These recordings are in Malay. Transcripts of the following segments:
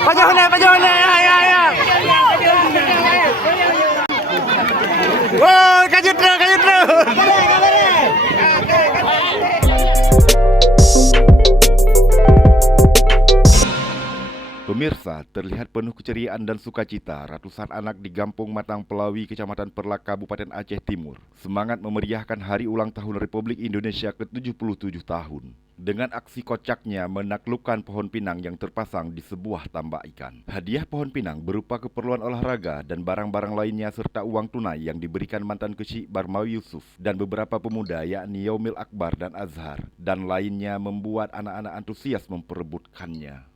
Maju ni, ya. Woi, kaju terus. Pemirsa, terlihat penuh keceriaan dan sukacita ratusan anak di Gampung Matang Pelawi, Kecamatan Perlak, Kabupaten Aceh Timur semangat memeriahkan hari ulang tahun Republik Indonesia ke-77 tahun. Dengan aksi kocaknya menaklukkan pohon pinang yang terpasang di sebuah tambak ikan. Hadiah pohon pinang berupa keperluan olahraga dan barang-barang lainnya serta uang tunai yang diberikan mantan Kecik Barmawi Yusuf dan beberapa pemuda yakni Yaumil Akbar dan Azhar dan lainnya membuat anak-anak antusias memperebutkannya.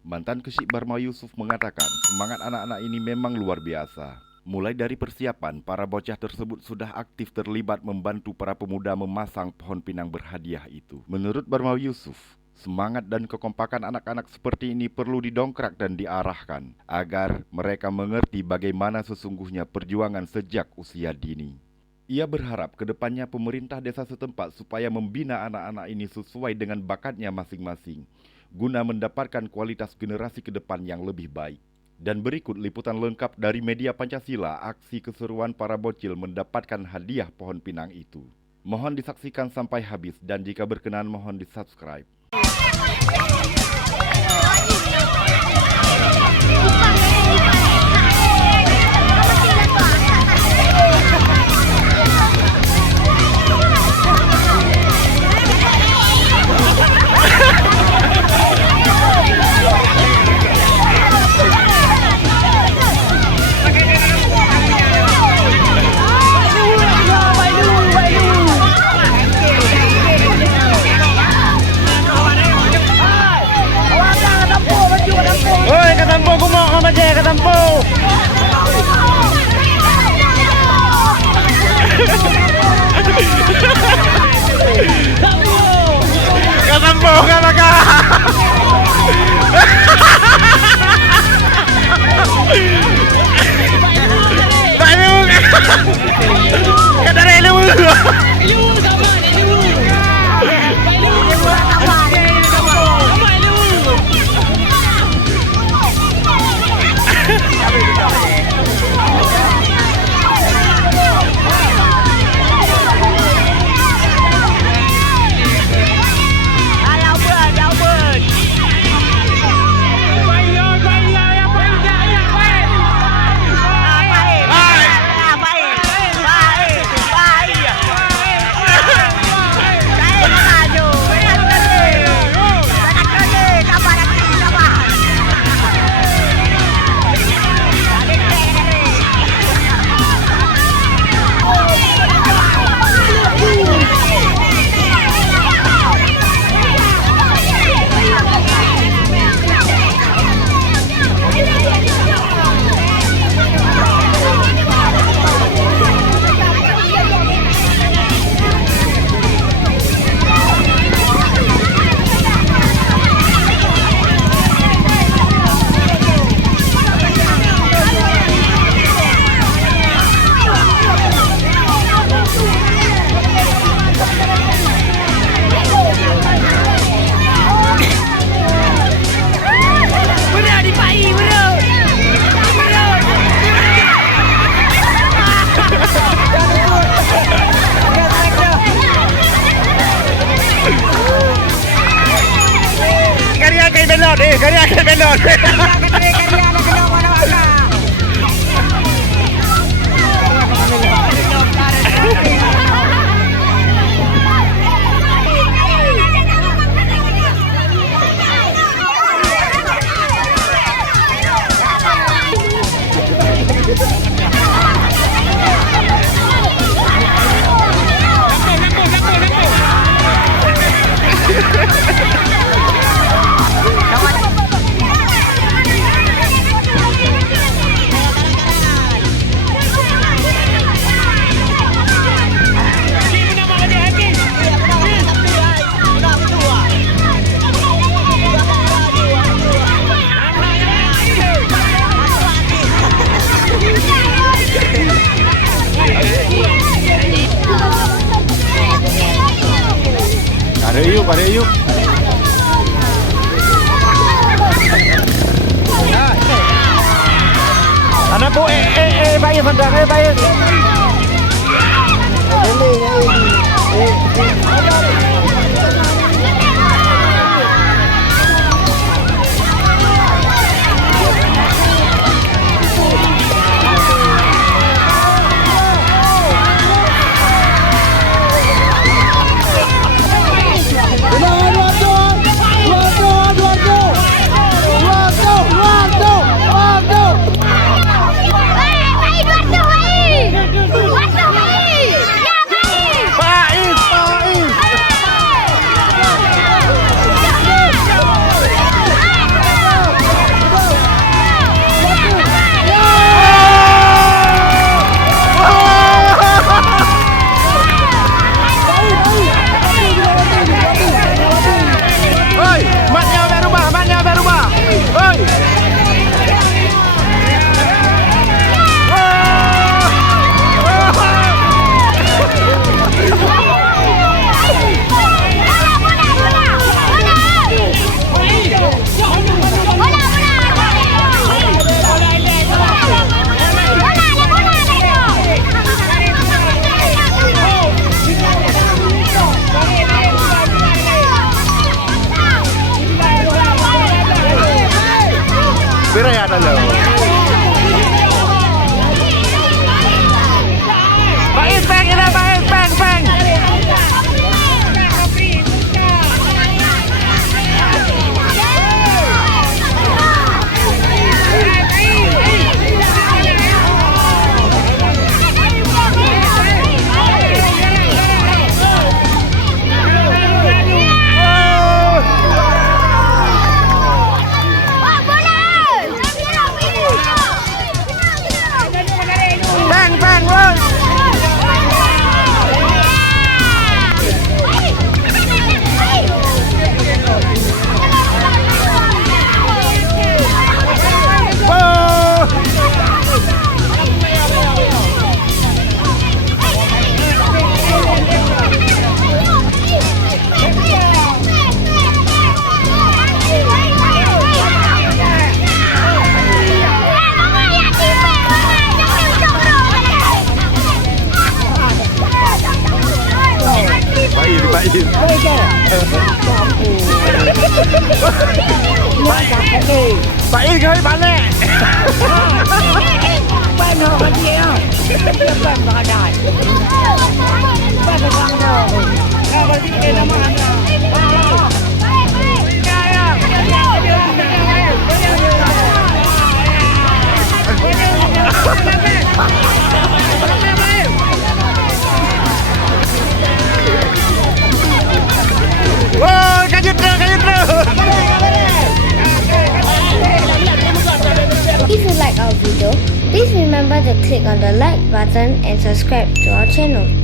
Mantan Kecik Barmawi Yusuf mengatakan semangat anak-anak ini memang luar biasa. Mulai dari persiapan, para bocah tersebut sudah aktif terlibat membantu para pemuda memasang pohon pinang berhadiah itu. Menurut Barmawi Yusuf, semangat dan kekompakan anak-anak seperti ini perlu didongkrak dan diarahkan agar mereka mengerti bagaimana sesungguhnya perjuangan sejak usia dini. Ia berharap ke depannya pemerintah desa setempat supaya membina anak-anak ini sesuai dengan bakatnya masing-masing guna mendapatkan kualitas generasi ke depan yang lebih baik. Dan berikut liputan lengkap dari media Pancasila aksi keseruan para bocil mendapatkan hadiah pohon pinang itu. Mohon disaksikan sampai habis dan jika berkenan mohon di-subscribe. Ada yuk. Mana po? Baik, sandang. Baik. Bira ada loh. Baik, bang. Ini baik, bang. Bang, woi. Baik kali balik. Bạn họ còn gì không? Bạn vào đài. Bạn vào quang đồ. Nào có gì để làm ăn nào? Woi, kajut terus. If you like our video, please remember to click on the like button and subscribe to our channel.